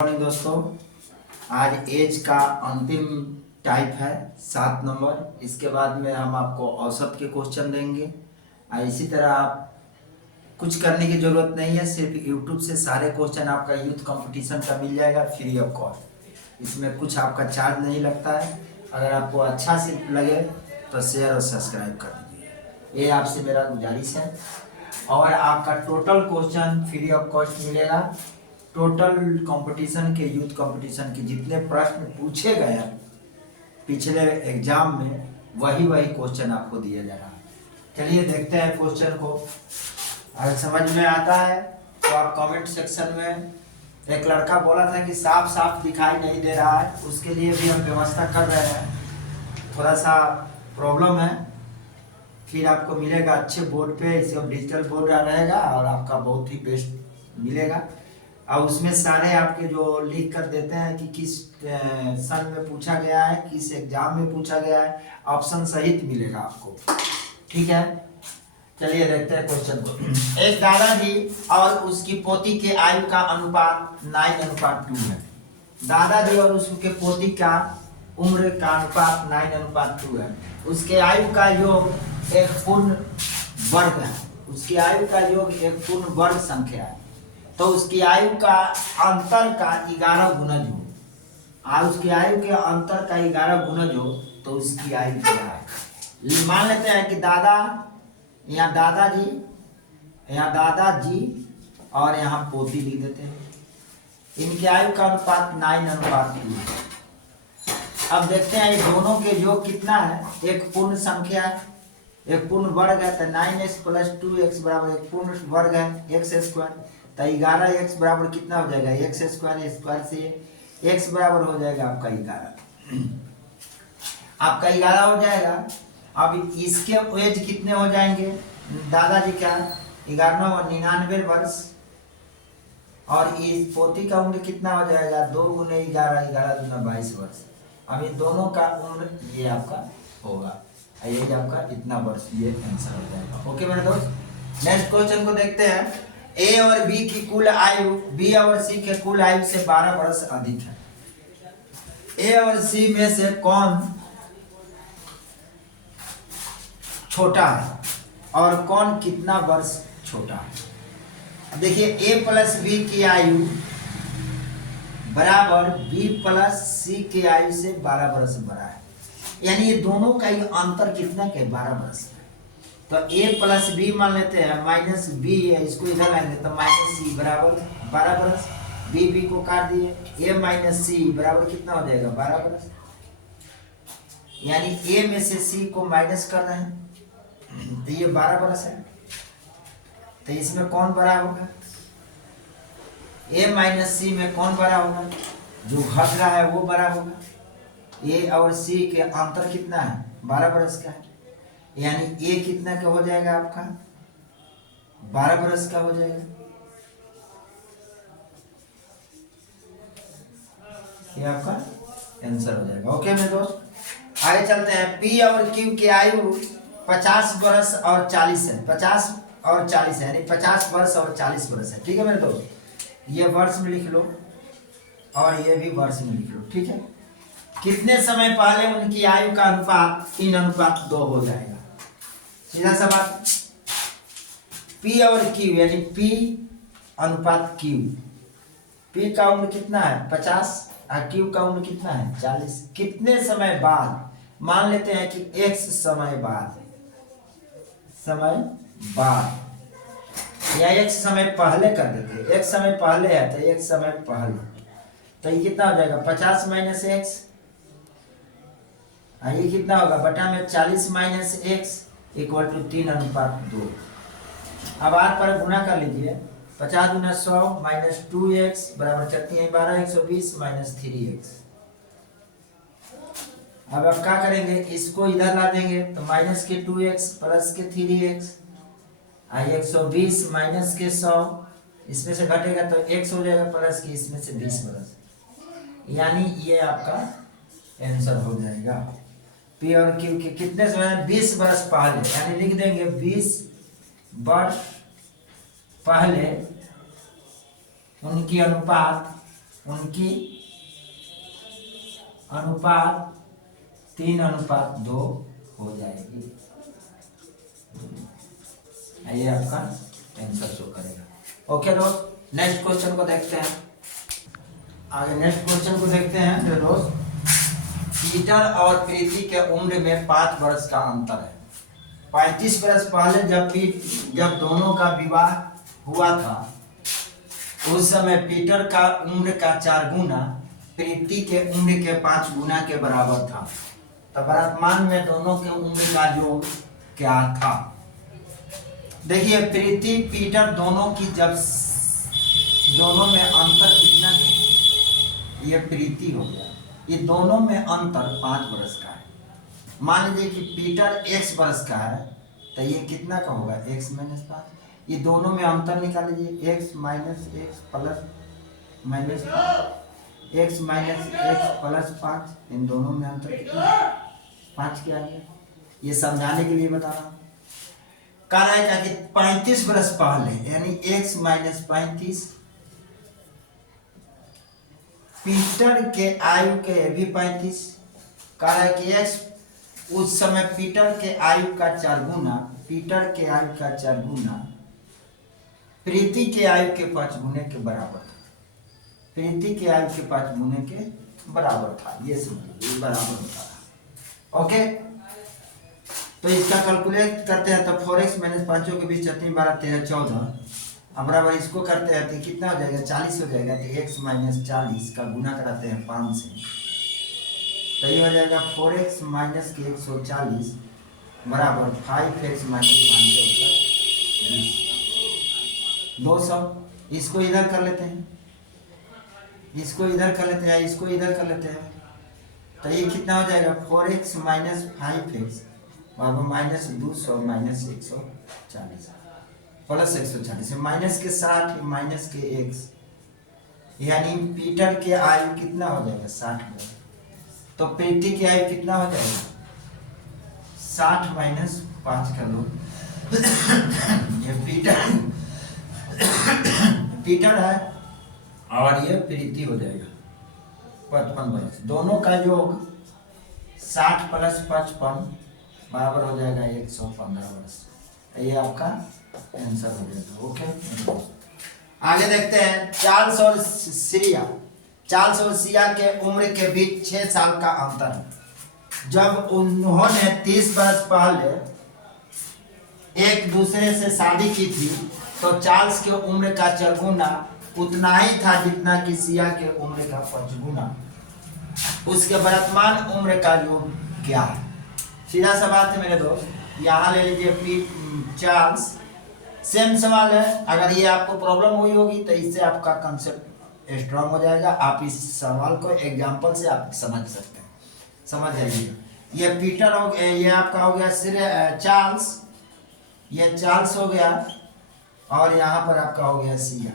Morning दोस्तों, आज as का अंतिम टाइप है 7 नंबर। इसके बाद में हम आपको औसत के क्वेश्चन देंगे। इसी तरह आप कुछ करने की ज़रूरत नहीं है, सिर्फ यूट्यूब से सारे क्वेश्चन आपका यूथ कंपटीशन का मिल जाएगा फ्री ऑफ कॉस्ट। इसमें कुछ आपका चार्ज नहीं लगता है। अगर आपको अच्छा से लगे तो शेयर और सब्सक्राइब कर दीजिए, ये आपसे मेरा गुजारिश है। और आपका total question free of cost मिलेगा। टोटल कंपटीशन के, यूथ कंपटीशन के जितने प्रश्न पूछे गए हैं पिछले एग्जाम में, वही क्वेश्चन आपको दिया जा रहा है। चलिए देखते हैं क्वेश्चन को। अगर समझ में आता है तो आप कमेंट सेक्शन में, एक लड़का बोला था कि साफ साफ दिखाई नहीं दे रहा है, उसके लिए भी हम व्यवस्था कर रहे हैं। थोड़ा सा प्रॉब्लम है, फिर आपको मिलेगा अच्छे बोर्ड पे, इसे डिजिटल बोर्ड रहेगा और आपका बहुत ही बेस्ट मिलेगा। और उसमें सारे आपके जो लिख कर देते हैं कि किस सन में पूछा गया है, किस एग्जाम में पूछा गया है, ऑप्शन सहित मिलेगा आपको। ठीक है, चलिए देखते हैं क्वेश्चन को। एक दादाजी और उसकी पोती के आयु का अनुपात 9:2 है। दादाजी और उसके पोती का उम्र का अनुपात 9:2 है। उसके आयु का योग एक पूर्ण वर्ग है। उसकी आयु का योग एक पूर्ण वर्ग संख्या है, तो उसकी आयु का अंतर का 11 गुणज हो। उसकी आयु के अंतर का 11 गुणज हो तो उसकी आयु क्या है। मान लेते हैं कि यहाँ दादाजी और यहाँ पोती लिख देते हैं। इनकी आयु का अनुपात 9:2 है। अब देखते हैं ये दोनों के योग कितना है। एक पूर्ण संख्या है, एक पूर्ण वर्ग है, तो 9x + 2x बराबर एक पूर्ण वर्ग है, x²। तो 11x बराबर कितना हो जाएगा, x² स्क्वायर से x बराबर हो जाएगा आपका 11। आपका 11 हो जाएगा। अब इसके एज कितने हो जाएंगे, दादाजी का 99 वर्ष, और इस पोती का उम्र कितना हो जाएगा, 2 × 11, 11 × 22 वर्ष। अब इन दोनों का उम्र ये आपका होगा, यही आपका इतना वर्ष, ये आंसर हो जाएगा। ओके मेरे दोस्त, नेक्स्ट क्वेश्चन को देखते हैं। ए और बी की कुल आयु बी और सी के कुल आयु से 12 वर्ष अधिक है। ए और सी में से कौन छोटा है और कौन कितना वर्ष छोटा है। देखिए, ए प्लस बी की आयु बराबर बी प्लस सी की आयु से 12 वर्ष बड़ा है। यानी ये दोनों का ये अंतर कितना के 12 वर्ष का। तो a + b मान लेते हैं, -b है, इसको इधर लाएंगे तो -c बराबर 12 वर्ष। b को काट दिए, a - c बराबर कितना हो जाएगा, 12 वर्ष। यानी a में से c को माइनस कर रहे हैं तो ये 12 वर्ष है। तो इसमें कौन बड़ा होगा, a - c में कौन बड़ा होगा, जो घट रहा है वो बड़ा होगा। a और c के अंतर कितना है, 12 वर्ष का है। यानी ए कितना का हो जाएगा आपका, 12 वर्ष का हो जाएगा। ये आपका आंसर हो जाएगा। ओके मेरे दोस्त, आगे चलते हैं। पी और क्यू की आयु 50 वर्ष और 40 है। 50 और 40 है, यानी 50 वर्ष और 40 वर्ष है। ठीक है मेरे दोस्त, ये वर्ष में लिख लो और ये भी वर्ष में लिख लो। ठीक है, कितने समय पहले उनकी आयु का अनुपात 3:2 हो जाएगा। सीधा सा बात, P और Q यानी P अनुपात Q। P का उम्र कितना है, 50, और Q का उम्र कितना है, 40। कितने समय बाद, मान लेते हैं कि X समय बाद या X समय पहले कर देते हैं। X समय पहले है तो X समय पहले, तो ये कितना हो जाएगा, 50 - X, ये कितना होगा, बटा में 40 - X = 3:2। अब आठ पर गुना कर लीजिए, 50 × 100 - 2x बराबर 12, 120 - 3x। अब आप क्या करेंगे, इसको इधर ला देंगे तो -2x + 3x, 120 - 100, इसमें से घटेगा तो x हो जाएगा, प्लस के इसमें से 20 वर्ष। यानी ये आपका आंसर हो जाएगा। पी और क्यू के कितने समय, 20 वर्ष पहले, यानी लिख देंगे 20 वर्ष पहले उनकी अनुपात उनकी अनुपात 3:2 हो जाएगी। ये आपका आंसर शो करेगा। ओके दोस्त, नेक्स्ट क्वेश्चन को देखते हैं। आगे नेक्स्ट क्वेश्चन को देखते हैं। तो दोस्त, पीटर और प्रीति के उम्र में 5 वर्ष का अंतर है। 35 वर्ष पहले जब दोनों का विवाह हुआ था, उस समय पीटर का उम्र का 4 गुना प्रीति के उम्र के 5 गुना के बराबर था। तो वर्तमान में दोनों के उम्र का योग क्या था? देखिए, प्रीति पीटर दोनों की जब दोनों में अंतर कितना है? ये प्रीति हो गया, ये दोनों में अंतर 5 वर्ष का है। मान लीजिए कि पीटर x वर्ष का है, तो ये कितना का होगा? x minus 5। ये दोनों में अंतर निकाल लीजिए, x minus x plus minus x minus x plus 5। इन दोनों में अंतर कितना? 5 के आ गया। ये समझाने के लिए बता रहा हूँ। कह रहा है कि 35 वर्ष पहले, यानी x माइनस 35, पीटर के आयु के भी 35। कह रहा है कि x उस समय पीटर के आयु का 4 गुना, पीटर के आयु का 4 गुना प्रीति के आयु के 5 गुने के बराबर था। प्रीति के आयु के 5 गुने के बराबर था। ये समझिए, ये बराबर होता था। ओके, तो इसका कैलकुलेट करते हैं। तो 4x माइनस 5 के बीच 3 12 13 14 अब बराबर इसको करते हैं तो कितना हो जाएगा? 40 हो जाएगा। तो x माइनस 40 का गुना कराते हैं 5 से, तो ये हो जाएगा 4x माइनस के 140 बराबर 5x माइनस 5 200। इसको इधर कर लेते हैं, इसको इधर कर लेते हैं, इसको इधर कर लेते हैं। तो ये कितना हो जाएगा? 4x माइनस 5x बराबर माइनस 200 माइनस 140 प्लस 140, माइनस के 60 माइनस के x, यानी पीटर के आयु कितना हो जाएगा? 60 हो जाएगा। तो प्रीति की आयु कितना हो जाएगा? 60 माइनस 5 कर लो। ये पीटर है और ये प्रीति हो जाएगा 55 वर्ष। दोनों का योग 60 प्लस 55 बराबर हो जाएगा 115 वर्ष। ये आपका आंसर हो जाएगा। ओके, आगे देखते हैं। चार्ल्स और सिया के उम्र के बीच 6 साल का अंतर है। जब उन्होंने 30 वर्ष पहले एक दूसरे से शादी की थी, तो चार्ल्स के उम्र का 4 गुना उतना ही था जितना कि सिया के उम्र का 5 गुना। उसके वर्तमान उम्र का योग क्या है? सीधा सा बात है मेरे दोस्त। यहाँ ले लीजिए चार्ल्स, सेम सवाल है। अगर ये आपको प्रॉब्लम हुई होगी तो इससे आपका कंसेप्ट स्ट्रांग हो जाएगा। आप इस सवाल को एग्जांपल से आप समझ सकते हैं, समझ जाइए। ये पीटर हो गया, ये आपका हो गया चार्ल्स, ये चार्ल्स हो गया, और यहाँ पर आपका हो गया सिया।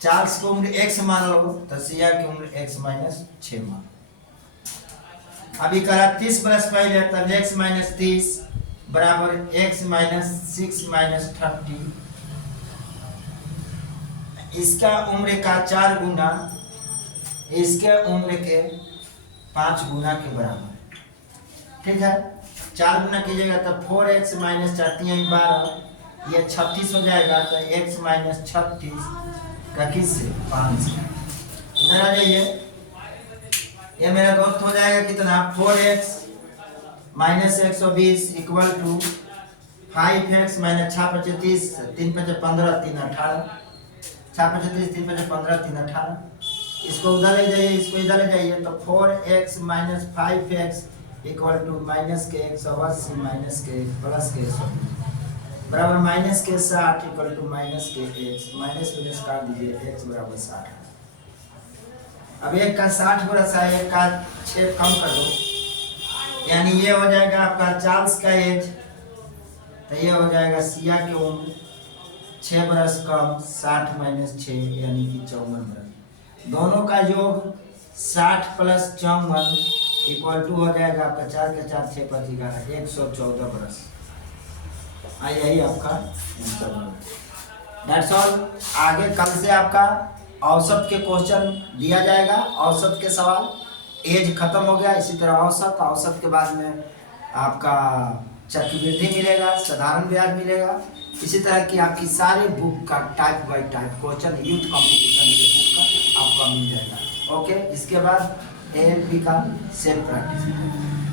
चार्ल्स की उम्र x मान लो, तो सिया की उम्र x माइनस 6 मान। अभी करा 30 वर्ष पहले, तब x माइनस 30 बराबर x माइनस 6 माइनस 30। इसका उम्र का 4 गुना इसके उम्र के 5 गुना के बराबर। ठीक है, 4 गुना कीजिएगा तो 4x माइनस 12, ये 36 हो जाएगा। तो x माइनस 36 का किससे? 5 से। इधर आ जाइए, ये मेरा दोस्त हो जाएगा कितना? 4x minus 120 equal to 5x minus 6 5 30 3 5 15 3 18 6 5 30 3 5 15 3 18। इसको उधर ले जाइए, इसको इधर ले जाइए, तो 4x minus 5x equal to minus के 180 माइनस के प्लस के 120 बराबर माइनस के 60 इक्वल टू माइनस के x। माइनस माइनस काट दीजिए, x बराबर 60। अब एक का 60 वर्ष है, एक का 6 कम कर दो, यानी ये हो जाएगा आपका चार्ल्स का एज। तो ये हो जाएगा सिया की उम्र 6 वर्ष कम, 60 माइनस 6 यानी कि 54 वर्ष। दोनों का योग 60 प्लस 54 इक्वल टू हो जाएगा आपका 4 के 4 6 5 11 114 वर्ष। यही आपका आंसर है। That's all. आगे कल से आपका औसत के क्वेश्चन दिया जाएगा, औसत के सवाल। एज खत्म हो गया, इसी तरह औसत, औसत के बाद में आपका चक्रवृद्धि मिलेगा, साधारण ब्याज मिलेगा। इसी तरह की आपकी सारे बुक का type bye type question youth competition के बुक का आपका मिल जाएगा। ओके, इसके बाद ALP का सेल्फ प्रैक्टिस।